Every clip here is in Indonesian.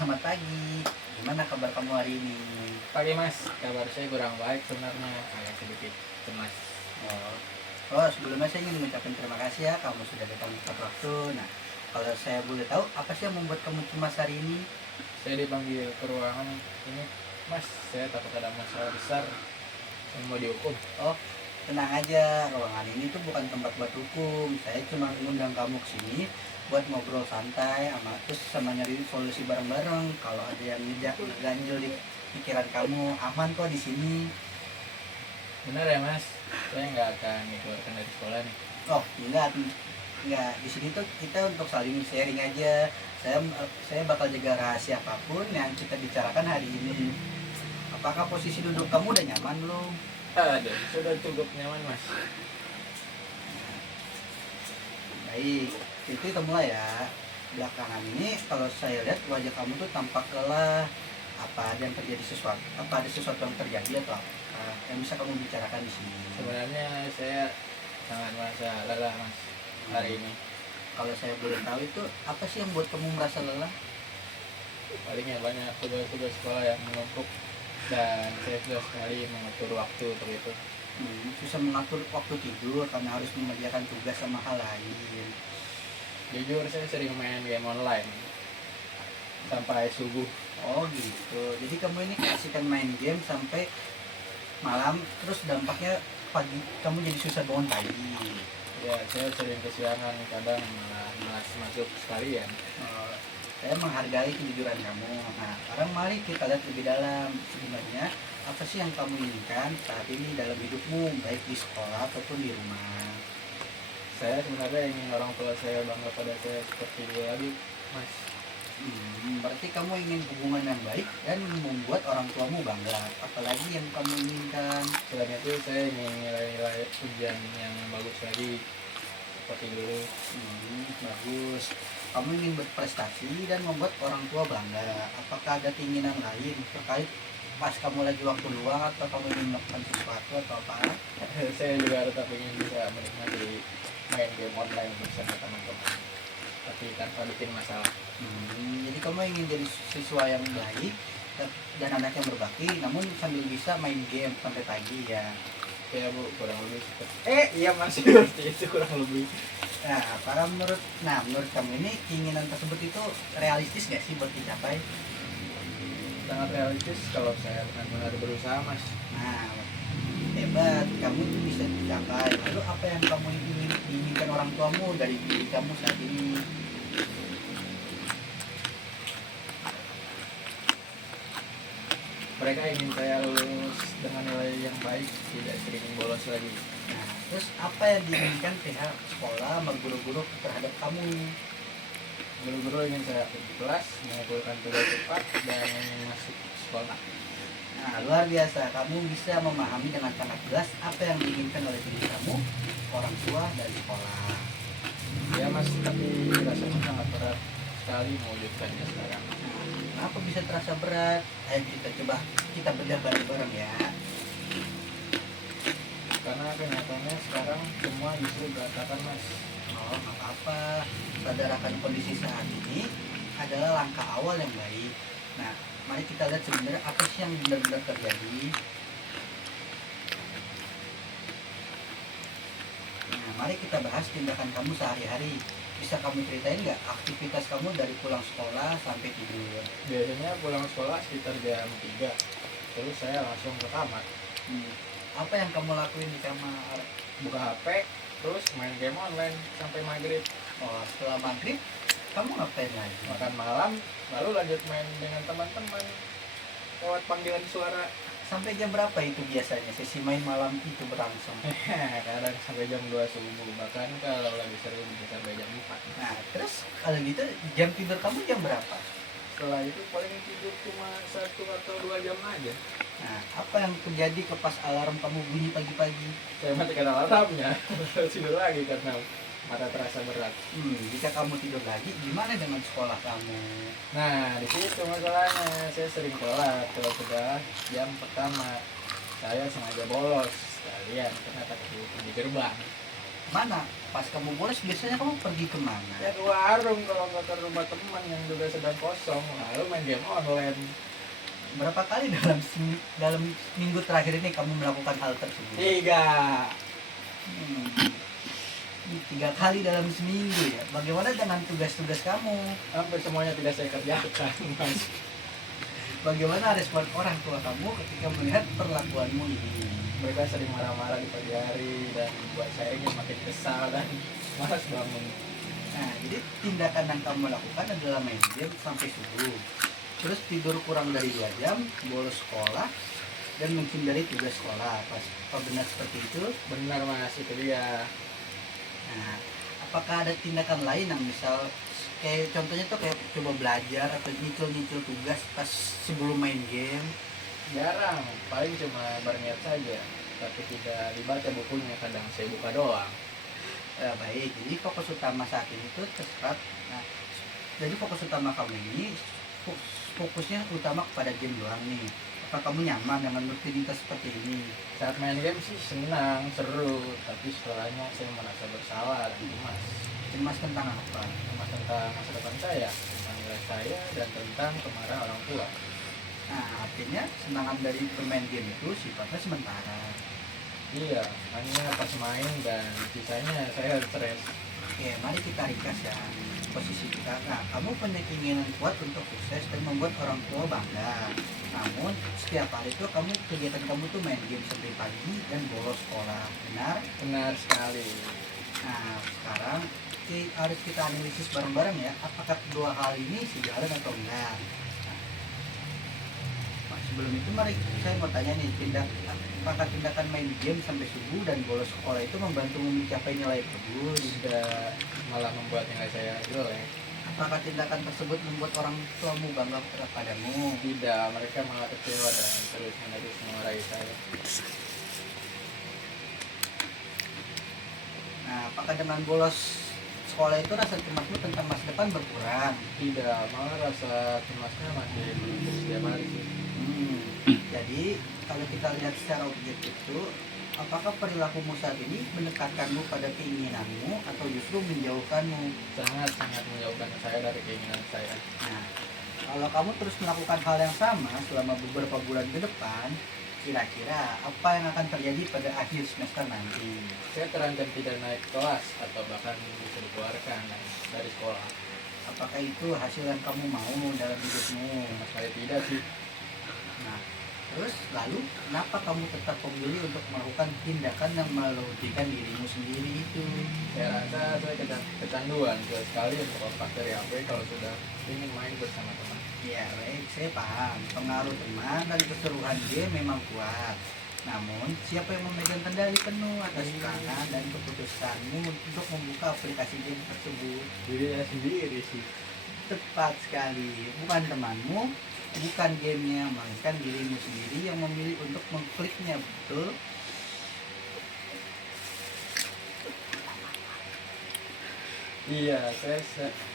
Selamat pagi. Gimana kabar kamu hari ini? Pagi mas, kabar saya kurang baik sebenarnya, agak sedikit cemas. Oh, sebelumnya saya ingin mengucapkan terima kasih ya kamu sudah datang tepat waktu. Nah, kalau saya boleh tahu apa sih yang membuat kamu cemas hari ini? Saya dipanggil ke ruangan ini, mas, saya takut ada masalah besar, saya mau dihukum. Oh, tenang aja. Ruangan ini tuh bukan tempat buat hukum. Saya cuma mengundang kamu ke sini buat ngobrol santai sama nyari solusi bareng-bareng. Kalau ada yang ngeganjel di pikiran kamu, aman kok di sini. Benar ya mas, saya nggak akan dikeluarkan dari sekolah nih. Oh, enggak. Di sini tuh kita untuk saling sharing aja. Saya bakal jaga rahasia apapun yang kita bicarakan hari ini. Apakah posisi duduk kamu udah nyaman belum? Ada, sudah cukup nyaman mas. Baik, itu kita mulai ya. Belakangan ini kalau saya lihat wajah kamu tuh tampak lelah. Apa ada yang terjadi sesuatu? Apa ada sesuatu yang terjadi atau apa yang bisa kamu bicarakan di sini? Sebenarnya saya sangat merasa lelah mas hari ini. Kalau saya boleh tahu itu apa sih yang buat kamu merasa lelah? Palingnya banyak tugas-tugas sekolah yang menumpuk dan saya sudah sekali mengatur waktu untuk itu. Susah mengatur waktu tidur karena harus mengerjakan tugas sama hal lain. Jujur saya sering main game online sampai subuh. Oh gitu. Jadi kamu ini kasihkan main game sampai malam, terus dampaknya pagi kamu jadi susah bangun pagi. Ya, saya sering kesiangan, kadang malas masuk sekalian. Eh, saya menghargai kejujuran kamu. Nah, sekarang mari kita lihat lebih dalam. Sebenarnya apa sih yang kamu inginkan saat ini dalam hidupmu, baik di sekolah ataupun di rumah? Saya sebenarnya ingin orang tua saya bangga pada saya seperti dulu lagi, Mas. Berarti kamu ingin hubungan yang baik dan membuat orang tuamu bangga. Apalagi yang kamu inginkan? Selain itu, saya ingin nilai-nilai ujian yang bagus lagi seperti dulu. Bagus. Kamu ingin berprestasi dan membuat orang tua bangga. Apakah ada keinginan lain terkait pas kamu lagi waktu luang atau kamu ingin melakukan sesuatu atau apa? Saya juga tetap ingin bisa menikmati main game online bersama teman-teman, tapi tanpa bikin masalah. Jadi kamu ingin jadi siswa yang baik dan anak yang berbakti, namun sambil bisa main game sampai pagi ya. Ya bu, kurang lebih seperti. Iya masih seperti itu kurang lebih. Menurut kamu ini keinginan tersebut itu realistis nggak sih buat dicapai? Sangat realistis kalau saya benar-benar berusaha, Mas. Nah, hebat, kamu itu bisa dicapai. Lalu apa yang kamu inginkan orang tuamu dari diri kamu saat ini? Mereka ingin saya lulus dengan nilai yang baik, tidak sering bolos lagi. Nah, terus apa yang diinginkan pihak sekolah sama guru-guru terhadap kamu? Guru-guru ingin saya aktif di kelas, mengumpulkan tugas cepat, dan ingin masuk sekolah. Nah, luar biasa, kamu bisa memahami dengan sangat jelas apa yang diinginkan oleh diri kamu, orang tua, dan sekolah. Ya Mas, tapi rasanya sangat berat sekali mewujudkannya sekarang. Kenapa bisa terasa berat? Ayo kita bedah bareng-bareng ya. Karena kenyataannya sekarang semua justru berantakan Mas. Oh, nggak apa-apa. Sadarakan kondisi saat ini adalah langkah awal yang baik. Nah, mari kita lihat sebenarnya apa sih yang benar-benar terjadi. Nah, mari kita bahas tindakan kamu sehari-hari. Bisa kamu ceritain nggak aktivitas kamu dari pulang sekolah sampai tidur? Biasanya pulang sekolah sekitar jam 3, terus saya langsung ke kamar. Apa yang kamu lakuin di kamar? Buka HP, terus main game online sampai maghrib. Oh, setelah maghrib kamu ngapain lagi? Makan malam, lalu lanjut main dengan teman-teman lewat panggilan suara. Sampai jam berapa itu biasanya sesi main malam itu berlangsung? Kadang sampai jam 2 subuh, bahkan kalau lagi seru bisa sampai jam 4. Nah, terus kalau gitu jam tidur kamu jam berapa? Setelah itu paling tidur cuma 1 atau 2 jam aja. Nah, apa yang terjadi ke pas alarm kamu bunyi pagi-pagi? Saya matikan alarmnya, tidur lagi karena mata terasa berat. Jika kamu tidur lagi, gimana dengan sekolah kamu? Nah, di situ masalahnya. Saya sering telat kalau sudah jam pertama. Saya sengaja bolos sekalian karena takut di gerbang. Mana pas kamu bolos biasanya kamu pergi kemana? Ya ke warung kalau nggak ke rumah teman yang juga sedang kosong, lalu main game online. Berapa kali dalam minggu terakhir ini kamu melakukan hal tersebut? 3. Hmm, 3 kali dalam seminggu ya. Bagaimana dengan tugas-tugas kamu? Hampir semuanya tidak saya kerjakan, Mas. Bagaimana respon orang tua kamu ketika melihat perlakuanmu ini? Mereka sering marah-marah di pagi hari dan buat saya ini makin kesal dan malas bangun. Nah, jadi tindakan yang kamu lakukan adalah main game sampai subuh. Terus tidur kurang dari 2 jam, bolos sekolah, dan menghindari tugas sekolah. Apa benar seperti itu? Benar Mas, itu dia. Nah, apakah ada tindakan lain yang misal kayak contohnya tuh kayak coba belajar atau nyicil-nyicil tugas pas sebelum main game? Jarang, paling cuma berniat saja, tapi tidak dibaca bukunya, kadang saya buka doang. Baik, jadi fokus utama saat ini tuh terserap. Nah, jadi fokus utama kamu ini fokusnya utama kepada game doang nih. Apa kamu nyaman dengan rutinitas seperti ini? Saat main game sih senang, seru, tapi setelahnya saya merasa bersalah dan cemas. Cemas tentang apa? Cemas tentang masa depan saya, tentang nilai saya, dan tentang kemarahan orang tua. Nah, artinya senangan dari bermain game itu sifatnya sementara. Iya, hanya pas main dan sisanya saya stres. Oke, mari kita ringkas ya posisi kita. Nah, kamu punya keinginan kuat untuk sukses dan membuat orang tua bangga. Namun, setiap hari itu kegiatan kamu tuh main game sampai pagi dan bolos sekolah. Benar? Benar sekali. Nah, sekarang harus kita analisis bareng-bareng ya. Apakah kedua hal ini sejalan atau enggak? Nah, sebelum itu mari saya mau tanya nih, apakah tindakan main game sampai subuh dan bolos sekolah itu membantu mencapai nilai bagus? Tidak, malah membuat nilai saya jelek. Apakah tindakan tersebut membuat orang tuamu bangga kepadamu? Tidak, mereka malah kecewa dan terus menerus memarahi saya. Nah, apakah dengan bolos sekolah itu rasa cemasmu tentang masa depan berkurang? Tidak, malah rasa cemasnya makin meningkat setiap hari sih. Jadi kalau kita lihat secara objektif itu, apakah perilakumu saat ini mendekatkanmu pada keinginanmu atau justru menjauhkanmu? Sangat-sangat menjauhkan saya dari keinginan saya. Nah, kalau kamu terus melakukan hal yang sama selama beberapa bulan ke depan, kira-kira apa yang akan terjadi pada akhir semester nanti? Saya terancam tidak naik kelas atau bahkan bisa dikeluarkan dari sekolah. Apakah itu hasil yang kamu mau dalam hidupmu? Sama sekali tidak sih. Nah, terus lalu kenapa kamu tetap memilih untuk melakukan tindakan yang merugikan dirimu sendiri itu? Saya rasa saya kecanduan sekali untuk lepas dari HP kalau sudah ingin main bersama teman. Ya baik, saya paham. Pengaruh teman dan keseruan game memang kuat. Namun, siapa yang memegang kendali penuh atas tangan dan keputusanmu untuk membuka aplikasi game tersebut? Diri saya sendiri sih. Tepat sekali. Bukan temanmu, bukan gamenya, melainkan dirimu sendiri yang memilih untuk mengkliknya, betul? Iya,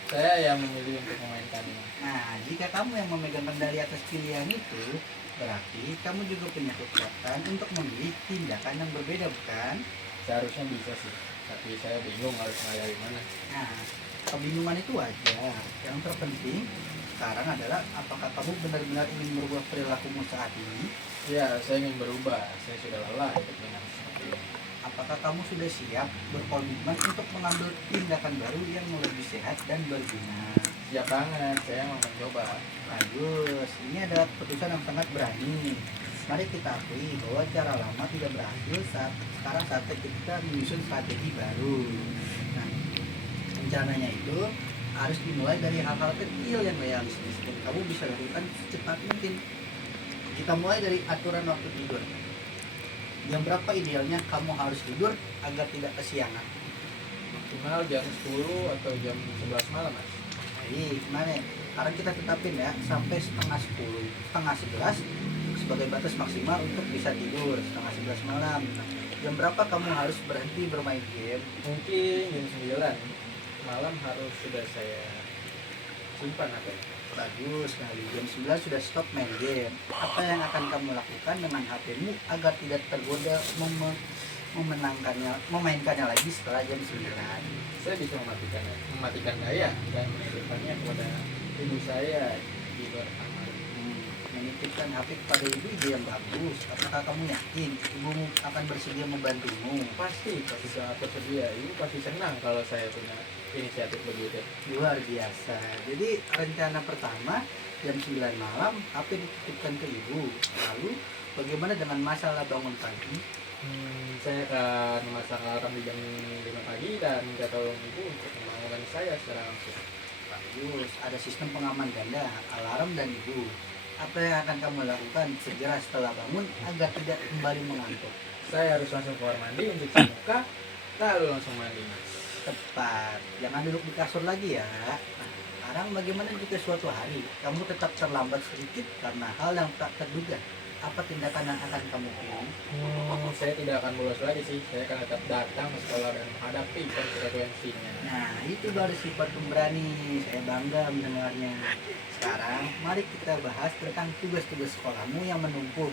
saya yang memilih untuk memainkannya. Nah, jika kamu yang memegang kendali atas pilihan itu, berarti kamu juga punya kekuatan untuk memilih tindakan yang berbeda, bukan? Seharusnya bisa sih, tapi saya bingung harus mulai dari mana. Nah, kebingungan itu wajar. Yang terpenting sekarang adalah apakah kamu benar-benar ingin merubah perilakumu saat ini? Ya, saya ingin berubah. Saya sudah lelah hidup dengan seperti ini. Apakah kamu sudah siap berkomitmen untuk mengambil tindakan baru yang lebih sehat dan berguna? Siap banget, saya mau mencoba. Bagus, ini adalah keputusan yang sangat berani. Mari kita akui bahwa cara lama tidak berhasil sekarang saatnya kita menyusun strategi baru. Nah, rencananya itu harus dimulai dari hal-hal kecil yang realistis dan kamu bisa lakukan secepat mungkin. Kita mulai dari aturan waktu tidur. Jam berapa idealnya kamu harus tidur agar tidak kesiangan? Maksimal jam 10 atau jam 11 malam, Mas. Baik, mana? Sekarang kita tetapin ya sampai setengah 10, setengah 11 sebagai batas maksimal untuk bisa tidur setengah 11 malam. Nah, jam berapa kamu harus berhenti bermain game? Mungkin jam 9 malam harus sudah saya simpan HP. Bagus sekali, jam 9 sudah stop main game. Apa yang akan kamu lakukan dengan HP-mu agar tidak tergoda memainkannya lagi setelah jam 9. Saya bisa mematikan daya dan menitipkannya kepada ibu saya di luar kamar. Menitipkan HP kepada ibu ide yang bagus. Apakah kamu yakin ibumu akan bersedia membantumu? Pasti sangat bersedia. Ibu pasti senang kalau saya punya inisiatif begitu. Luar biasa. Jadi rencana pertama jam 9 malam HP dititipkan ke ibu. Lalu bagaimana dengan masalah bangun pagi? Saya akan memasang alarm di jam 5 pagi dan minta tolong ibu untuk membangunkan saya secara langsung. Bagus, ada sistem pengaman ganda, alarm dan ibu. Apa yang akan kamu lakukan segera setelah bangun agar tidak kembali mengantuk? Saya harus langsung keluar mandi untuk cuci muka, lalu langsung mandi, Mas. Tepat, jangan duduk di kasur lagi ya. Nah, sekarang bagaimana jika suatu hari kamu tetap terlambat sedikit karena hal yang tak terduga? Apa tindakan yang akan kamu pilih? Saya tidak akan bolos lagi sih. Saya akan tetap datang ke sekolah dan menghadapi konsekuensinya. Nah, itu baru sifat pemberani. Saya bangga mendengarnya. Sekarang, mari kita bahas tentang tugas-tugas sekolahmu yang menumpuk.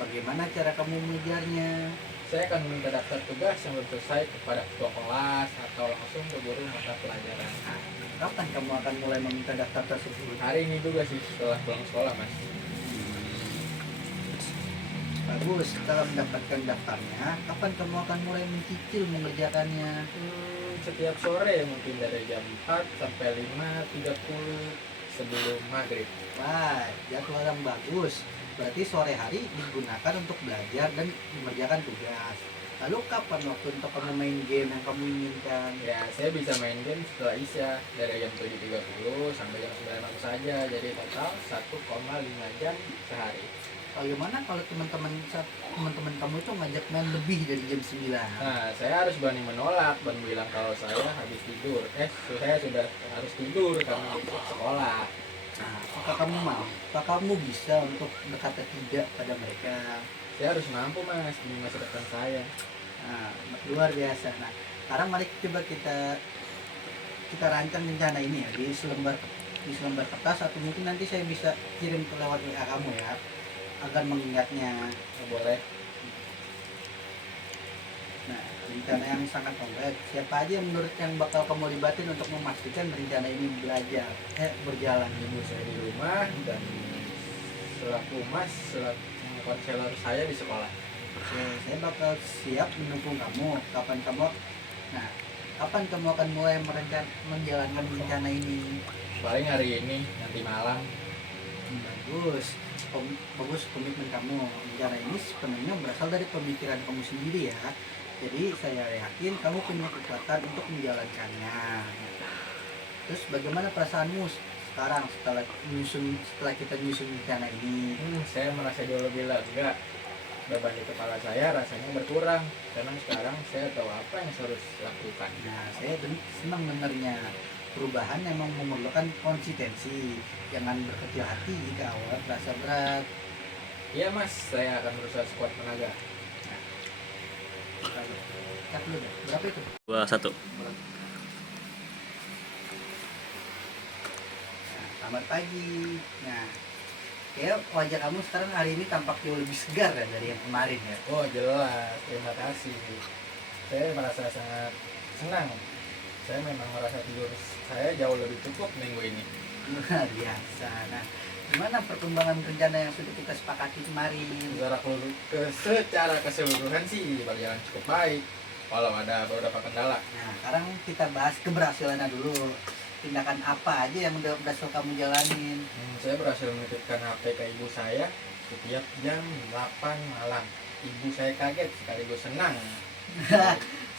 Bagaimana cara kamu mengejarnya? Saya akan meminta daftar tugas yang belum selesai kepada ketua kelas atau langsung ke guru mata pelajaran. Nah, kapan kamu akan mulai meminta daftar tersebut? Hari ini juga sih setelah pulang sekolah, Mas. Bagus, setelah mendapatkan daftarnya, kapan kamu akan mulai mencicil mengerjakannya? Setiap sore mungkin dari jam 4 sampai 5.30 sebelum maghrib. Wah, jadwal yang bagus. Berarti sore hari digunakan untuk belajar dan mengerjakan tugas. Lalu kapan waktu untuk kamu main game yang kamu inginkan? Ya, saya bisa main game setelah Isya dari jam 7.30 sampai jam 9 malam saja. Jadi total 1,5 jam sehari. Bagaimana kalau teman-teman kamu itu ngajak main lebih dari jam 9? Nah, saya harus berani menolak dan bilang kalau saya habis tidur. Saya sudah harus tidur karena besok sekolah. Nah, apakah kamu mau? Apakah kamu bisa untuk berkata tidak pada mereka? Saya harus mampu, Mas, demi masa depan saya. Nah, luar biasa. Nah, sekarang mari coba kita rancang rencana ini ya di selembar kertas atau mungkin nanti saya bisa kirim ke lewat WA kamu ya agar mengingatnya. Boleh. Nah, rencana yang sangat konkret. Siapa aja yang menurut yang bakal kamu libatin untuk memastikan rencana ini berjalan? Ibu saya di rumah dan selaku Mas, selaku konselor saya di sekolah. Oke, saya bakal siap mendukung kamu. Kapan kamu akan mulai menjalankan rencana ini? Paling hari ini, nanti malam. Bagus komitmen kamu. Rencana ini sepenuhnya berasal dari pemikiran kamu sendiri ya. Jadi saya yakin kamu punya kekuatan untuk menjalankannya. Terus bagaimana perasaanmu sekarang setelah kita nyusun rencana ini? Saya merasa jauh lebih lega. Beban di kepala saya rasanya berkurang karena sekarang saya tahu apa yang harus lakukan. Nah, saya senang dengarnya. Perubahan memang memerlukan konsistensi. Jangan berkecil hati jika awal terasa berat. Iya, Mas, saya akan berusaha sekuat tenaga. Cut dulu deh. Berapa itu? 21. Nah, selamat pagi. Nah, kayak wajah kamu sekarang hari ini tampak jauh lebih segar kan dari yang kemarin ya. Oh, jelas. Terima kasih. Saya merasa sangat senang. Saya memang merasa tidur saya jauh lebih cukup minggu ini. Luar biasa. Nah, gimana perkembangan rencana yang sudah kita sepakati kemarin? Secara keseluruhan sih berjalan cukup baik, walau ada beberapa kendala. Nah, sekarang kita bahas keberhasilannya dulu. Tindakan apa aja yang udah berhasil kamu jalanin? Saya berhasil menitipkan HP ke ibu saya setiap jam 8 malam. Ibu saya kaget sekaligus senang.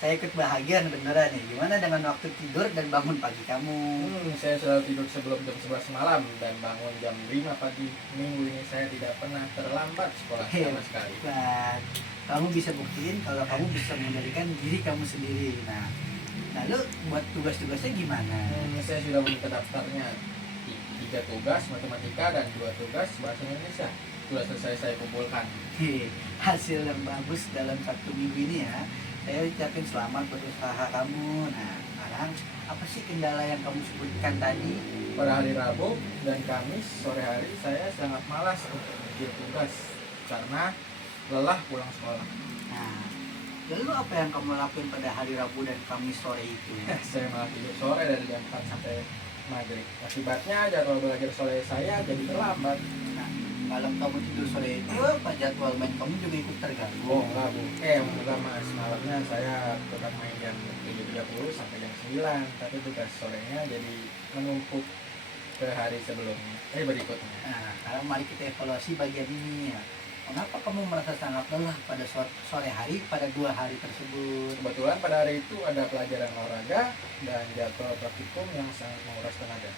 Saya ikut bahagia beneran nih. Gimana dengan waktu tidur dan bangun pagi kamu? Saya selalu tidur sebelum jam 11 malam dan bangun jam 5 pagi. Minggu ini saya tidak pernah terlambat sekolah sama sekali. Kamu bisa buktiin kalau kamu bisa mengendalikan diri kamu sendiri. Nah, lalu buat tugas-tugasnya gimana? Saya sudah meminta daftarnya. 3 tugas matematika dan 2 tugas bahasa Indonesia. Sudah selesai saya kumpulkan. Hasil yang bagus dalam 1 minggu ini ya. Saya ucapin selamat buat usaha kamu. Nah, sekarang apa sih kendala yang kamu sebutkan tadi? Pada hari Rabu dan Kamis sore hari saya sangat malas untuk bikin tugas karena lelah pulang sekolah. Nah, Lalu apa yang kamu lakuin pada hari Rabu dan Kamis sore itu? Saya malah tidur sore dari jam 4 sampai maghrib. Akibatnya jadwal belajar sore saya jadi terlambat. Nah, kalau kamu tidur sore itu, apa jadwal main kamu juga ikut terganggu? Oh enggak bu, enggak mas, malamnya saya tetap main jam 7.30 sampai jam 9, tapi tugas sorenya jadi menumpuk ke hari sebelumnya, berikutnya. Nah, sekarang mari kita evaluasi bagian ini ya. Kenapa kamu merasa sangat lelah pada sore hari pada 2 hari tersebut? Kebetulan pada hari itu ada pelajaran olahraga dan jadwal praktikum yang sangat menguras tenaga.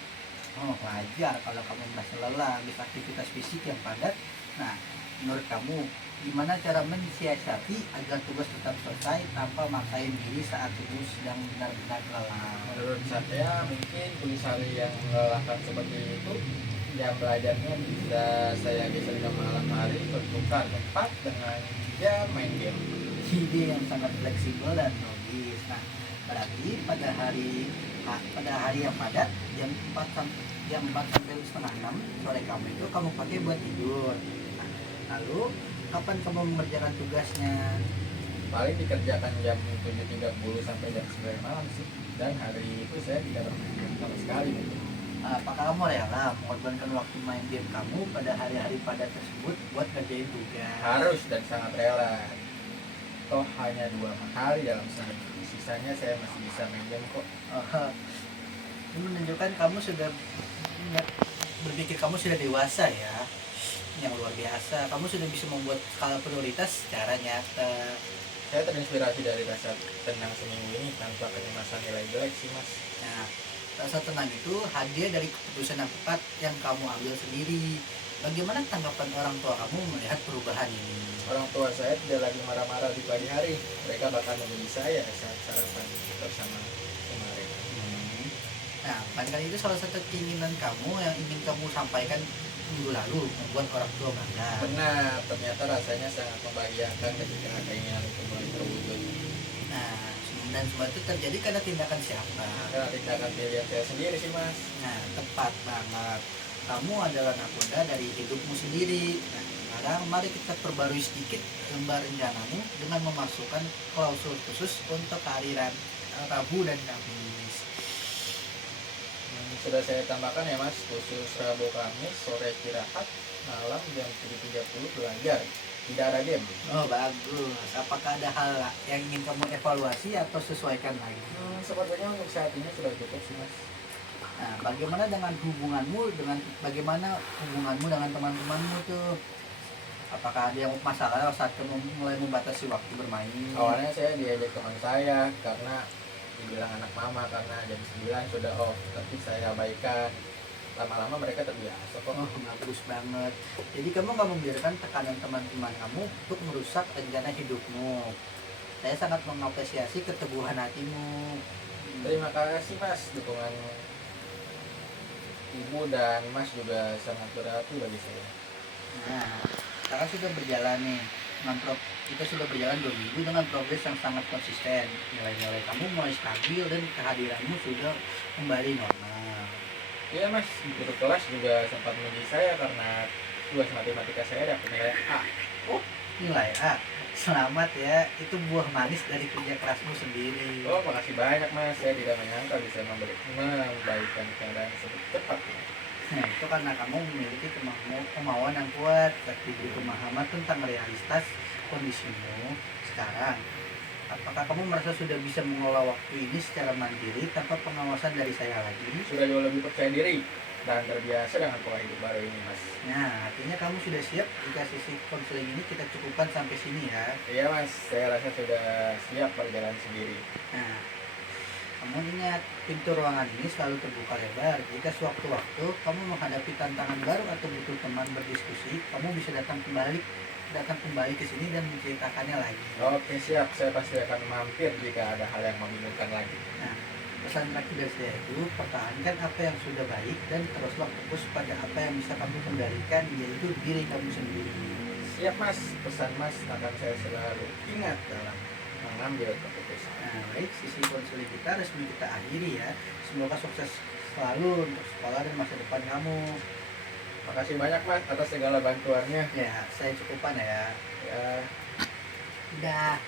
Oh, wajar kalau kamu merasa lelah habis aktivitas fisik yang padat. Nah, menurut kamu gimana cara mensiasati agar tugas tetap selesai tanpa maksain diri saat tubuh sedang benar-benar lelah? Menurut saya mungkin tulis hari yang melelahkan seperti itu, jam belajarnya bisa saya geser ke malam hari, bertukar tempat dengan jam main game. Ide yang sangat fleksibel dan logis. Nah, berarti pada hari yang padat jam 4 sampai setengah 6 sore kamu itu kamu pakai buat tidur. Nah, lalu kapan kamu mengerjakan tugasnya? Paling dikerjakan jam 7.30 sampai jam 9 malam sih. Dan hari itu saya tidak bermain game sama sekali gitu. Apakah kamu rela mengorbankan waktu main game kamu pada hari-hari padat tersebut buat kerjain tugas? Harus dan sangat rela. Toh hanya 2 hari dalam seminggu. Sisanya saya masih bisa main game kok. Ini menunjukkan kamu sudah berpikir kamu sudah dewasa ya, yang luar biasa. Kamu sudah bisa membuat skala prioritas secara nyata. Saya terinspirasi dari rasa tenang seminggu ini tanpa kecemasan nilai jelek sih mas. Nah, rasa tenang itu hadiah dari keputusan yang tepat yang kamu ambil sendiri. Bagaimana tanggapan orang tua kamu melihat perubahan ini? Orang tua saya tidak lagi marah-marah di pagi hari. Mereka bahkan memuji saya saat sarapan bersama kemarin. Nah, kan itu salah satu keinginan kamu yang ingin kamu sampaikan minggu lalu, membuat orang tua bangga. Benar, ternyata rasanya sangat membahagiakan ketika keinginan itu mulai terwujud. Nah, dan semua itu terjadi karena tindakan siapa? Karena tindakan pilihan saya sendiri sih mas. Nah, tepat banget. Kamu adalah nakoda dari hidupmu sendiri. Nah, sekarang mari kita perbarui sedikit lembar rencanamu dengan memasukkan klausul khusus untuk kehadiran Rabu dan Kamis. Sudah saya tambahkan ya mas, khusus Rabu Kamis sore istirahat, malam jam 7.30 belajar, tidak ada game. Oh, bagus. Apakah ada hal yang ingin kamu evaluasi atau sesuaikan lagi? Sepertinya untuk saat ini sudah cukup sih mas. Nah, bagaimana dengan hubunganmu dengan teman-temanmu tuh? Apakah ada yang masalah saat kamu mulai membatasi waktu bermain? Awalnya saya diajak teman saya karena dibilang anak mama karena jam 9 sudah off, tapi saya abaikan. Lama-lama mereka terbiasa kok. Oh, bagus banget. Jadi kamu nggak membiarkan tekanan teman-teman kamu untuk merusak rencana hidupmu. Saya sangat mengapresiasi keteguhan hatimu. Terima kasih mas, dukungan ibu dan mas juga sangat berarti bagi saya. Nah, sekarang sudah berjalan nih. Kita sudah berjalan 2 minggu dengan progres yang sangat konsisten. Nilai-nilai kamu mulai stabil dan kehadiranmu sudah kembali normal. Iya mas, guru kelas juga sempat memuji saya karena tugas matematika saya dapat nilai A. Oh, nilai A. Selamat ya, itu buah manis dari kerja kerasmu sendiri. Oh, makasih banyak mas, saya tidak menyangka bisa membaikkan keadaan sebut cepat. Nah, itu karena kamu memiliki kemauan yang kuat, aktivitas pemahaman tentang realitas kondisimu sekarang. Apakah kamu merasa sudah bisa mengelola waktu ini secara mandiri tanpa pengawasan dari saya lagi? Sudah jauh lebih percaya diri dan terbiasa dengan pola hidup baru ini mas. Nah, artinya kamu sudah siap jika sesi konseling ini kita cukupkan sampai sini ya. Iya mas, saya rasa sudah siap berjalan sendiri. Nah, kamu ingat, pintu ruangan ini selalu terbuka lebar. Jika sewaktu-waktu kamu menghadapi tantangan baru atau butuh teman berdiskusi, kamu bisa datang kembali ke sini dan menceritakannya lagi. Oke siap, saya pasti akan mampir jika ada hal yang membingungkan lagi. Nah, pesan terakhir dari saya itu, pertahankan apa yang sudah baik dan teruslah fokus pada apa yang bisa kamu kendalikan, yaitu diri kamu sendiri. Siap mas, pesan mas akan saya selalu ingat dalam mengambil keputusan. Nah, baik, sisi konseling kita resmi kita akhiri ya. Semoga sukses selalu untuk sekolah dan masa depan kamu. Makasih banyak mas atas segala bantuannya. Ya, saya cukupkan ya. Ya. Udah.